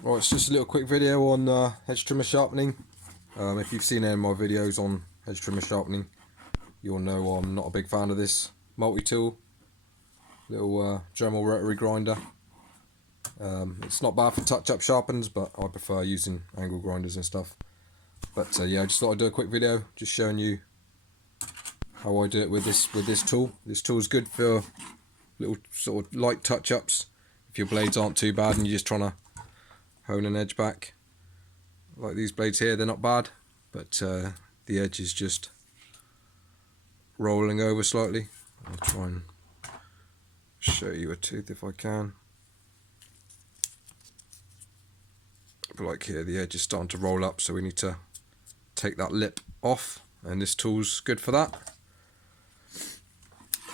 Right, it's just a little quick video on hedge trimmer sharpening. If you've seen any of my videos on hedge trimmer sharpening, you'll know I'm not a big fan of this multi-tool. Little Dremel rotary grinder. It's not bad for touch-up sharpens, but I prefer using angle grinders and stuff. But yeah, I just thought I'd do a quick video, just showing you how I do it with this tool. This tool is good for little sort of light touch-ups. If your blades aren't too bad and you're just trying to hone an edge back, like these blades here, they're not bad, but the edge is just rolling over slightly. I'll try and show you a tooth if I can. But like here, the edge is starting to roll up, so we need to take that lip off, and this tool's good for that.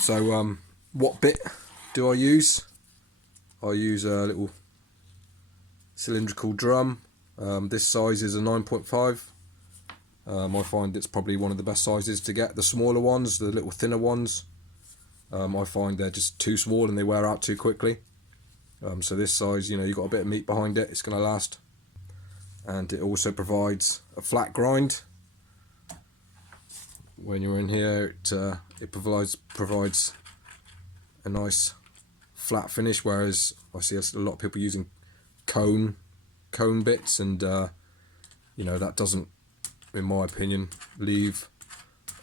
So what bit do I use? I use a little cylindrical drum. This size is a 9.5. I find it's probably one of the best sizes to get. The smaller ones, the little thinner ones, I find they're just too small and they wear out too quickly. So this size, you know, you've got a bit of meat behind it, it's going to last. And it also provides a flat grind. When you're in here, it provides a nice flat finish, whereas I see a lot of people using cone bits, and you know, that doesn't, in my opinion, leave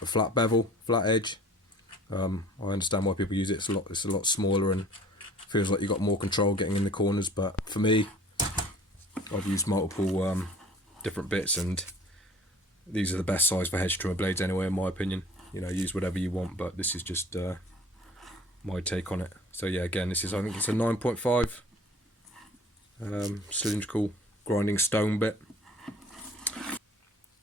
a flat bevel, flat edge. I understand why people use it. It's a lot smaller and feels like you've got more control getting in the corners, but for me, I've used multiple different bits, and these are the best size for hedge trimmer blades anyway, in my opinion. You know, use whatever you want, but this is just my take on it. So yeah, again, this is, I think it's a 9.5 cylindrical grinding stone bit.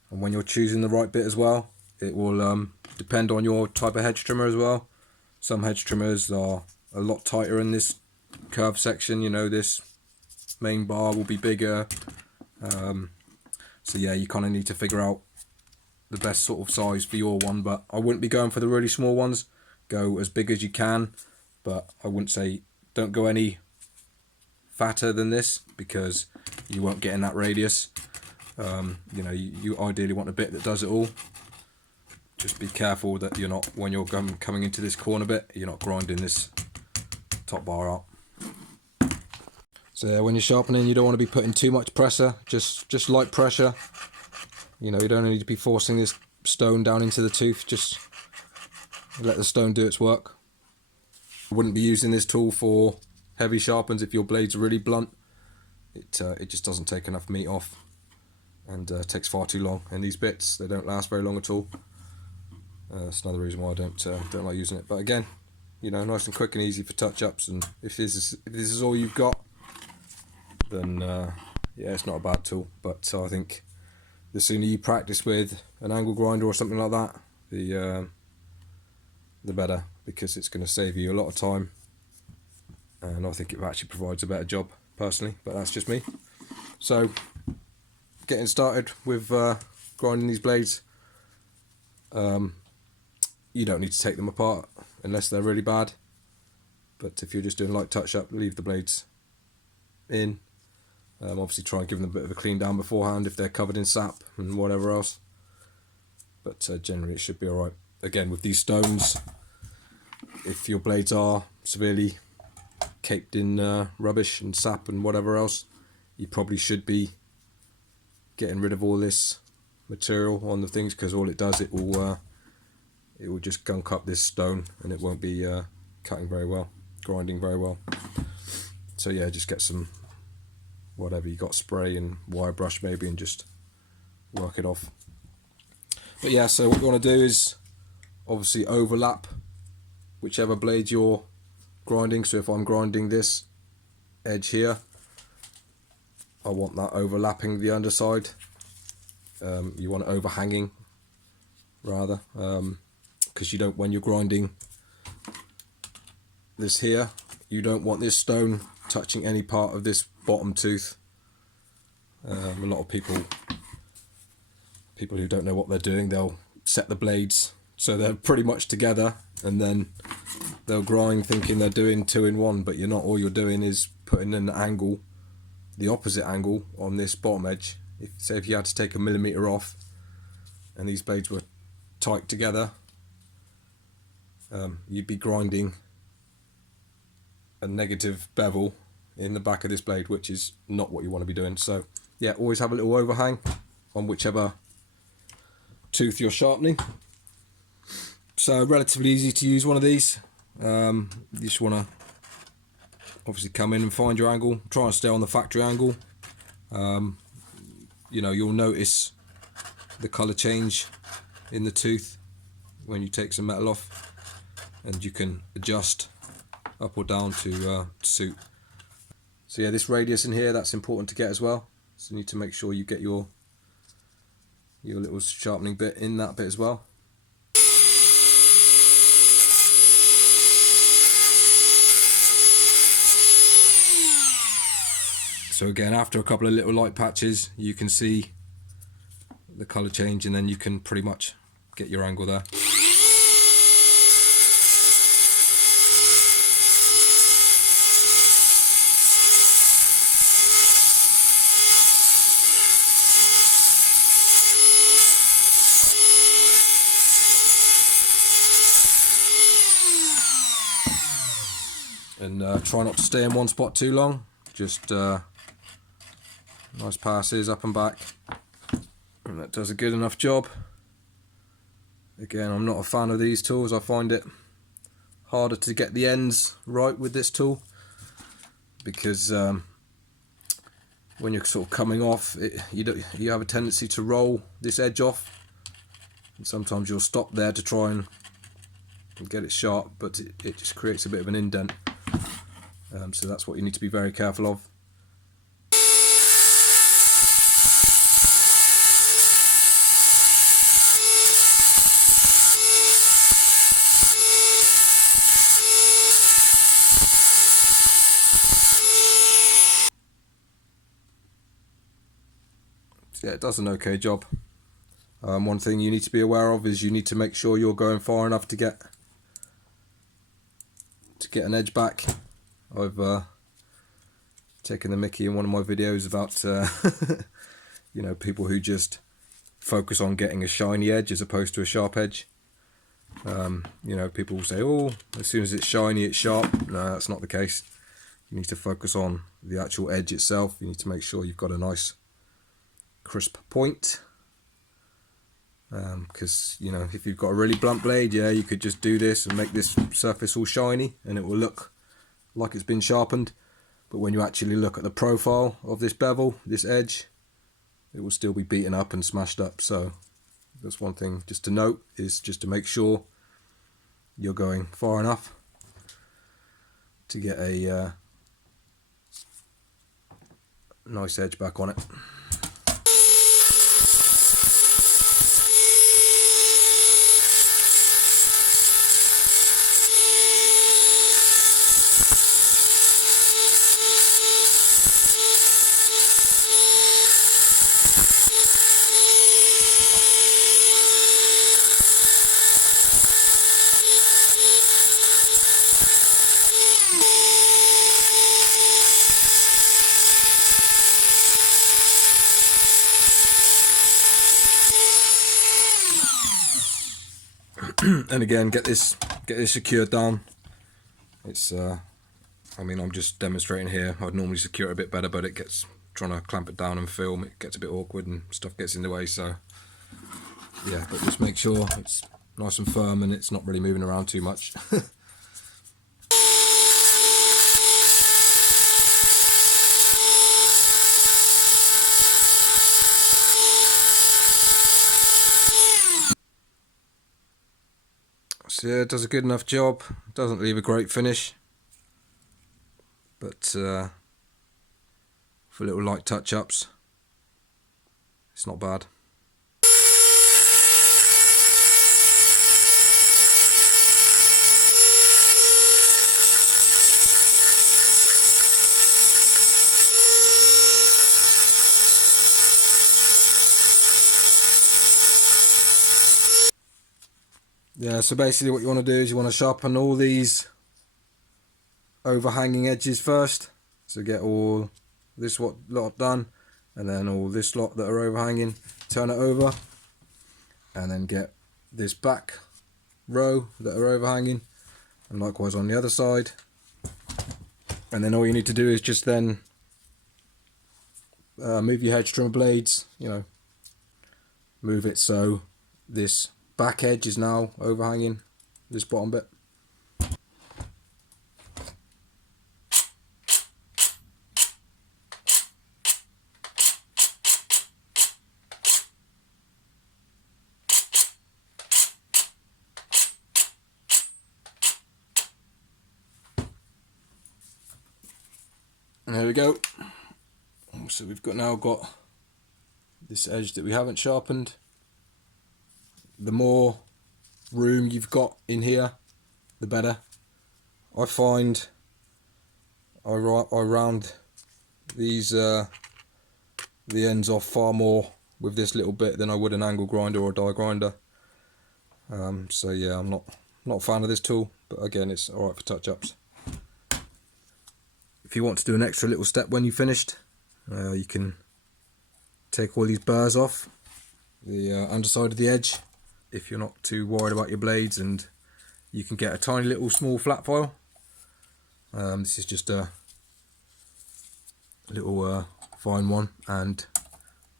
And when you're choosing the right bit as well, it will depend on your type of hedge trimmer as well. Some hedge trimmers are a lot tighter in this curved section, you know, this main bar will be bigger. So yeah, you kind of need to figure out the best sort of size for your one, but I wouldn't be going for the really small ones. Go as big as you can, but I wouldn't say don't go any fatter than this, because you won't get in that radius. You know, you ideally want a bit that does it all. Just be careful that you're not, when you're coming into this corner bit, you're not grinding this top bar out. So yeah, when you're sharpening, you don't want to be putting too much pressure, just light pressure. You know, you don't need to be forcing this stone down into the tooth, just let the stone do its work. I wouldn't be using this tool for heavy sharpens if your blade's really blunt. It just doesn't take enough meat off, and takes far too long. And these bits, they don't last very long at all. That's another reason why I don't like using it. But again, you know, nice and quick and easy for touch-ups. And if this is all you've got, then yeah, it's not a bad tool. But I think the sooner you practice with an angle grinder or something like that, the better, because it's going to save you a lot of time, and I think it actually provides a better job personally, but that's just me. So getting started with grinding these blades, you don't need to take them apart unless they're really bad, but if you're just doing light touch up, leave the blades in. Obviously try and give them a bit of a clean down beforehand if they're covered in sap and whatever else, but generally it should be alright. Again, with these stones, if your blades are severely caked in rubbish and sap and whatever else, you probably should be getting rid of all this material on the things, because all it does, it will just gunk up this stone, and it won't be cutting very well, grinding very well. So yeah, just get some, whatever you got, spray and wire brush maybe, and just work it off. But yeah, so what you want to do is obviously overlap whichever blade you're grinding. So if I'm grinding this edge here, I want that overlapping the underside. You want it overhanging rather, because you don't, when you're grinding this here, you don't want this stone touching any part of this bottom tooth. A lot of people who don't know what they're doing, they'll set the blades so they're pretty much together, and then they'll grind thinking they're doing 2 in 1, but you're not. All you're doing is putting an angle the opposite angle on this bottom edge. If you had to take a millimetre off and these blades were tight together, you'd be grinding a negative bevel in the back of this blade, which is not what you want to be doing. So yeah, always have a little overhang on whichever tooth you're sharpening. So relatively easy to use one of these. You just want to obviously come in and find your angle, try and stay on the factory angle. You know, you'll notice the colour change in the tooth when you take some metal off, and you can adjust up or down to suit. So yeah, this radius in here, that's important to get as well. So you need to make sure you get your little sharpening bit in that bit as well. So again, after a couple of little light patches, you can see the colour change, and then you can pretty much get your angle there. And try not to stay in one spot too long. Just nice passes up and back, and that does a good enough job. Again, I'm not a fan of these tools. I find it harder to get the ends right with this tool, because when you're sort of coming off, you have a tendency to roll this edge off, and sometimes you'll stop there to try and get it sharp, but it just creates a bit of an indent. So that's what you need to be very careful of. Yeah, it does an okay job. One thing you need to be aware of is you need to make sure you're going far enough to get an edge back. I've taken the mickey in one of my videos about you know, people who just focus on getting a shiny edge as opposed to a sharp edge. You know, people will say, oh, as soon as it's shiny it's sharp. No, that's not the case. You need to focus on the actual edge itself. You need to make sure you've got a nice crisp point, because you know, if you've got a really blunt blade, yeah, you could just do this and make this surface all shiny and it will look like it's been sharpened, but when you actually look at the profile of this bevel, this edge, it will still be beaten up and smashed up. So that's one thing just to note, is just to make sure you're going far enough to get a nice edge back on it. And again, get this secured down. It's I mean, I'm just demonstrating here. I'd normally secure it a bit better, but it gets, trying to clamp it down and film, it gets a bit awkward and stuff gets in the way. So yeah, but just make sure it's nice and firm and it's not really moving around too much. So yeah, it does a good enough job. Doesn't leave a great finish, but for little light touch-ups, it's not bad. Yeah, so basically what you want to do is you want to sharpen all these overhanging edges first. So get all this lot done, and then all this lot that are overhanging, turn it over, and then get this back row that are overhanging, and likewise on the other side. And then all you need to do is just then move your hedge trimmer blades, you know, move it so this back edge is now overhanging this bottom bit. And there we go. So we've now got this edge that we haven't sharpened. The more room you've got in here, the better. I find I round these the ends off far more with this little bit than I would an angle grinder or a die grinder. So yeah, I'm not a fan of this tool, but again, it's alright for touch-ups. If you want to do an extra little step when you've finished, you can take all these burrs off the underside of the edge if you're not too worried about your blades, and you can get a tiny little small flat file. This is just a little fine one, and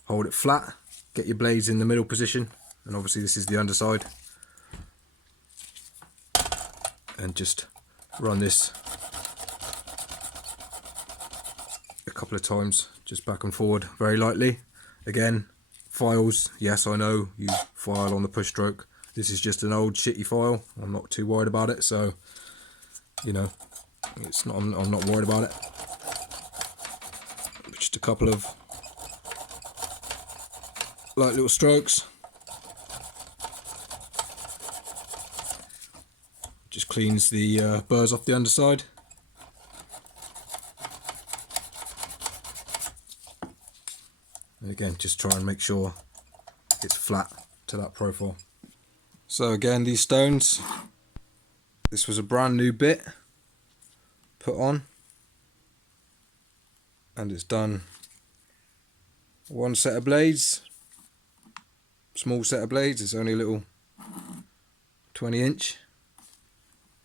hold it flat, get your blades in the middle position, and obviously this is the underside, and just run this a couple of times, just back and forward very lightly. Again, files, yes, I know you file on the push stroke. This is just an old shitty file. I'm not too worried about it, so you know, it's not. I'm not worried about it. Just a couple of light little strokes. Just cleans the burrs off the underside. And again, just try and make sure it's flat to that profile. So again, these stones, this was a brand new bit put on, and it's done one set of blades, small set of blades. It's only a little 20-inch,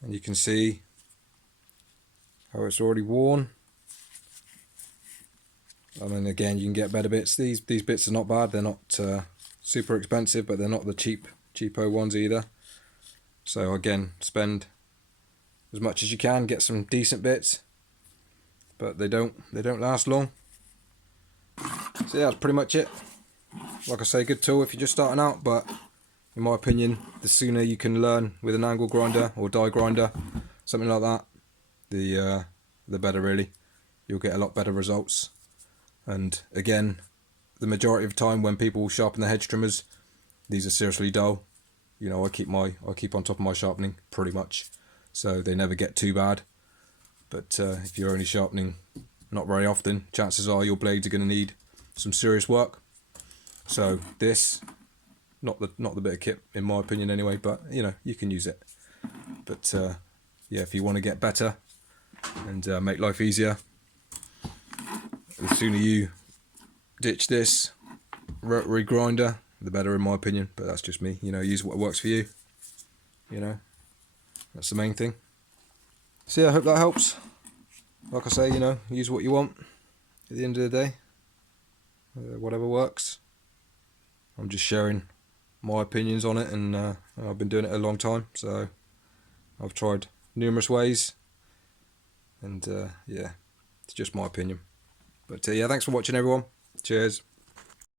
and you can see how it's already worn. I mean, again, you can get better bits. These bits are not bad. They're not super expensive, but they're not the cheapo ones either. So again, spend as much as you can, get some decent bits, but they don't last long. So yeah, that's pretty much it. Like I say, good tool if you're just starting out, but in my opinion, the sooner you can learn with an angle grinder or die grinder, something like that, the better really. You'll get a lot better results. And again, the majority of the time when people sharpen the hedge trimmers, these are seriously dull. You know, I keep on top of my sharpening pretty much, so they never get too bad. But if you're only sharpening not very often, chances are your blades are going to need some serious work. So this, not the bit of kit in my opinion anyway, but you know, you can use it. But yeah, if you want to get better and make life easier, the sooner you ditch this rotary grinder, the better in my opinion, but that's just me. You know, use what works for you. You know, that's the main thing. So yeah, I hope that helps. Like I say, you know, use what you want at the end of the day. Whatever works. I'm just sharing my opinions on it, and I've been doing it a long time, so I've tried numerous ways, and yeah, it's just my opinion. But yeah, thanks for watching everyone. Cheers.